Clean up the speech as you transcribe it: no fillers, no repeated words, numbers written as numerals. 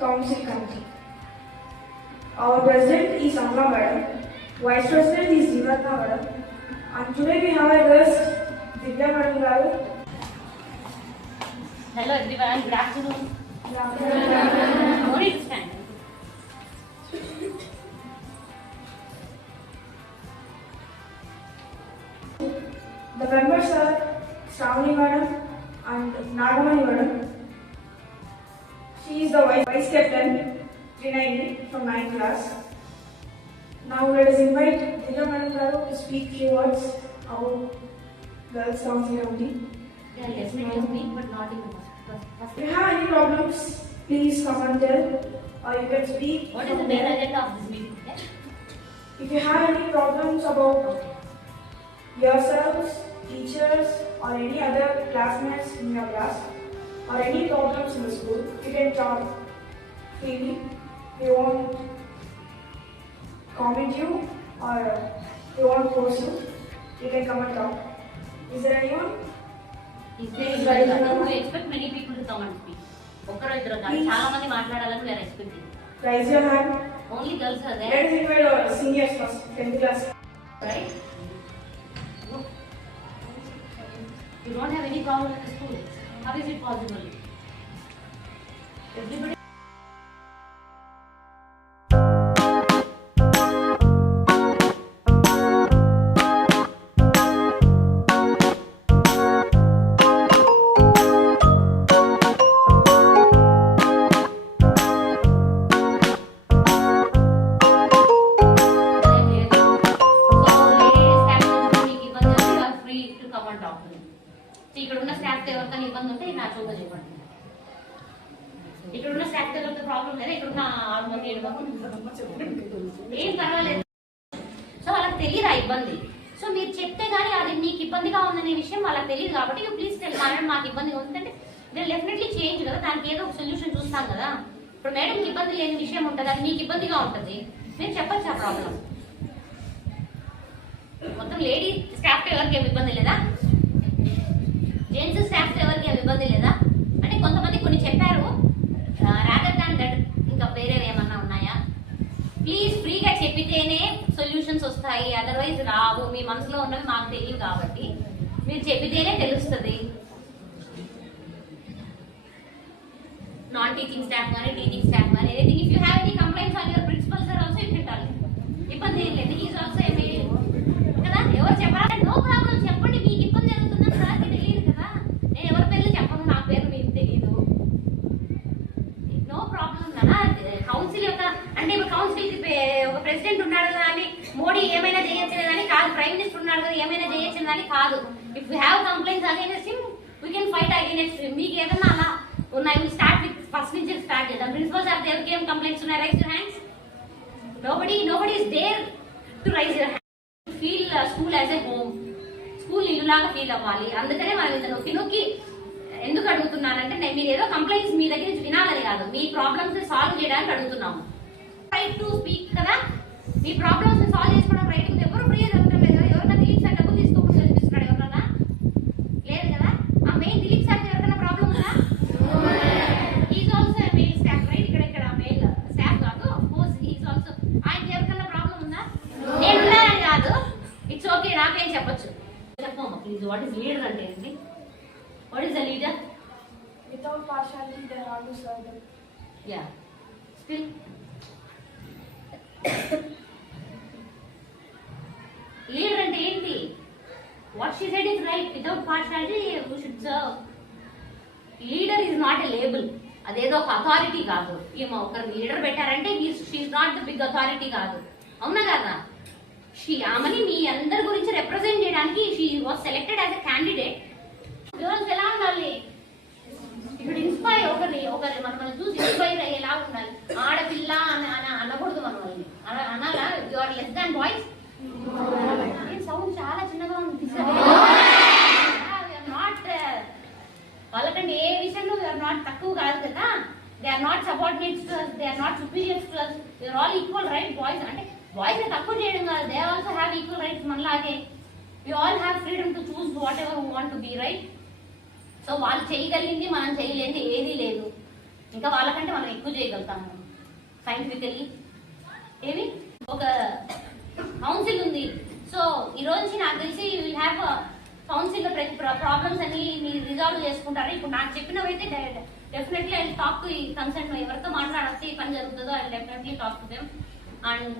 Council Committee. Our President is Amla Madam, Vice President is Jivatna Madam, and today we have a guest, Divya Madam Garu. Hello everyone, good afternoon. Good afternoon. No need to stand. The members are Shravani Madam and Nagamani Madam. She is the Vice Captain, Trinity from 9th class. Now let us invite Divya Madam Garu to speak few words about Girls Council Committee. Yeah, yes, we can speak, but not in the first. If you have any problems, please come and tell, or you can speak. What is the main agenda of this meeting? Yeah? If you have any problems about yourselves, teachers, or any other classmates in your class, or any problems in the school, you can talk freely. We won't comment you or we won't force you. You can come and talk. Is there anyone? Please raise your hand. We expect many people to come and speak. ఒక్కరు ఇద్దరు కాదు, చాలా మంది మాట్లాడాలని we are expecting. Raise your hand. Only girls are there. Let us invite our seniors first, 10th class. Right? You don't have any problem in the school. How is it possible? Everybody. ఇక్కడ ఉన్న స్టాఫ్ ఎవరికైనా ఇబ్బంది ఉంటే న్యాచురల్గా చెప్పండి. ఇక్కడ ఉన్న స్టాఫ్ ఎవరితో ప్రాబ్లం లేదా, ఇక్కడ ఉన్న 6 మంది ఏం పర్వాలేదు. సో వాళ్ళకి తెలియదు ఇబ్బంది. సో మీరు చెప్తే కానీ అది మీకు ఇబ్బందిగా ఉందనే విషయం వాళ్ళకి తెలియదు. కాబట్టి యూ ప్లీజ్ టెల్ మేడం మాకు ఇబ్బందిగా ఉందంటే నేను డెఫినెట్లీ చేంజ్ కదా, దానికి ఏదో ఒక సొల్యూషన్ చూస్తాం కదా. ఇప్పుడు మేడంకి ఇబ్బంది లేని విషయం ఉంటుంది, అది మీకు ఇబ్బందిగా ఉంటుంది, మీరు చెప్పచ్చు ఆ ప్రాబ్లం. మొత్తం లేడీ స్టాఫ్ ఎవరికి ఏమి ఇబ్బంది లేదా, జెంట్స్ స్టాఫ్ ఎవరికి ఇబ్బంది లేదా అంటే కొంతమంది కొన్ని చెప్పారు. రాదర్ దాన్ దట్ ఇంకా వేరే ఏమన్నా ఉన్నాయా? ప్లీజ్ ఫ్రీగా చెప్పితేనే సొల్యూషన్స్ వస్తాయి, అదర్వైజ్ రావు. మీ మనసులో ఉన్నవి మాకు తెలియదు కాబట్టి మీరు చెప్పితేనే తెలుస్తుంది. నాన్ టీచింగ్ స్టాఫ్ కానీ టీచింగ్ స్టాఫ్ కానీ anything if you have any complaints on your principal sir also you can tell. ఇబ్బంది ఏం లేదు, ఈజ్ ఆల్సో కదా. ఎవరు చెప్పాలి? నో ప్రాబ్లం, చెప్పండి. మీకు ఇబ్బంది జరుగుతుందని సార్కి తెలియదు కదా. నేను ఎవరి పేర్లు చెప్పను, నా పేరు మీకు తెలియదు. నో ప్రాబ్లం కదా. కౌన్సిల్ యొక్క అంటే ఇప్పుడు కౌన్సిల్ ఒక ప్రెసిడెంట్ ఉన్నాడు కదా అని మోడీ ఏమైనా చేయొచ్చు కానీ కాదు, ప్రైమ్ మినిస్టర్ ఉన్నాడు కదా ఏమైనా చేయొచ్చు కానీ కాదు. If you have complaints against him we can fight against him. మీకు ఏదన్నా అలా ఉన్నాయి స్టార్ట్ విత్ ఫస్ట్ నుంచి స్టార్ట్ చేద్దాం. ప్రిన్సిపల్ సార్ ఎవరికి ఏం కంప్లైంట్స్ ఉన్నాయి? Raise your hands. Nobody is there to raise your hands. Feel school as a home, school ఇల్లులాగా ఫీల్ అవ్వాలి. అందుకనే మనం ఇంత నొక్కి నొక్కి ఎందుకు అడుగుతున్నానంటే మీరు ఏదో కంప్లైంట్స్ మీ దగ్గర నుంచి వినాలని కాదు, మీ ప్రాబ్లమ్స్ సాల్వ్ చేయడానికి అడుగుతున్నాము. రైట్ టు స్పీక్ కదా. మీ ప్రాబ్లమ్స్ సాల్వ్ చేసుకోవడం రైట్ ఉంది. ఎవరు ఫ్రీ జరగడం లేదు కదా. ఎవరైనా దిలీప్ సార్ డబ్బులు తీసుకోకుండా చదివిస్తున్నాడు ఎవరన్నా? లేదు కదా. ఆ మెయిన్ దిలీప్ సార్ ఎవరికైనా ప్రాబ్లం ఉందా? Is also mail staff right. ఇక్కడ మెయిల్ స్టాఫ్ కాదు, అఫ్కోర్స్ ఈజ్ ఆల్సో. ఆయనకి ఎవరికైనా ప్రాబ్లం ఉందా? నేనున్నానని కాదు, ఇట్స్ ఓకే, నాకేం చెప్పొచ్చు. చెప్పమ్మా ప్లీజ్, వాట్ ఈస్ లీడర్ అంటే ఏంటి? What is the leader? Without partiality, there are no serve. Yeah. Still. Leader అంటే ఏంటి? What she said is right. Without partiality you should serve. Leader is not a label. అదేదో ఒక authority కాదు. ఏమో ఒకరు leader పెట్టారంటే she's not the big authority కాదు, అవునా కదా? ఆమెని మీ అందరి గురించి రిప్రజెంట్ చేయడానికి she was selected as a candidate. Girls ఎలా ఉండాలి? ఇప్పుడు ఇన్స్పైర్ ఒకరి మనం చూసి ఇన్స్పైర్ అయ్యేలా ఉండాలి. ఆడపిల్ల అని అనకూడదు మనం, అనాలా? You are less than boys. Sound చాలా చిన్నగా ఉంది. నాట్ వాళ్ళకంటే ఏ విషయంలో యూఆర్ నాట్ తక్కువ కాదు కదా. They are not subordinates to us, they are not superiors to us, they are all equal right. Boys అంటే బాయ్స్ తక్కువ చేయడం కాదు, they also have equal rights మనలాగే. We all have freedom to choose whatever we want to be right. So వాళ్ళు చేయగలిగింది మనం చేయలేనిది ఏదీ లేదు. ఇంకా వాళ్ళకంటే మనం ఎక్కువ చేయగలుగుతాము సైంటిఫికలీ. ఏమి ఒక కౌన్సిల్ ఉంది. సో ఈ రోజు నుంచి నాకు తెలిసి విల్ హ్యావ్ కౌన్సిల్ లో ప్రతి ప్రాబ్లమ్స్ అన్ని మీరు రిజాల్వ్ చేసుకుంటారు. ఇప్పుడు నాకు చెప్పినవైతే డెఫినెట్లీ ఐ టాక్ టు ఈ కన్సర్న్ ఎవరితో మాట్లాడితే ఈ పని జరుగుతుందో I definitely talk to them. And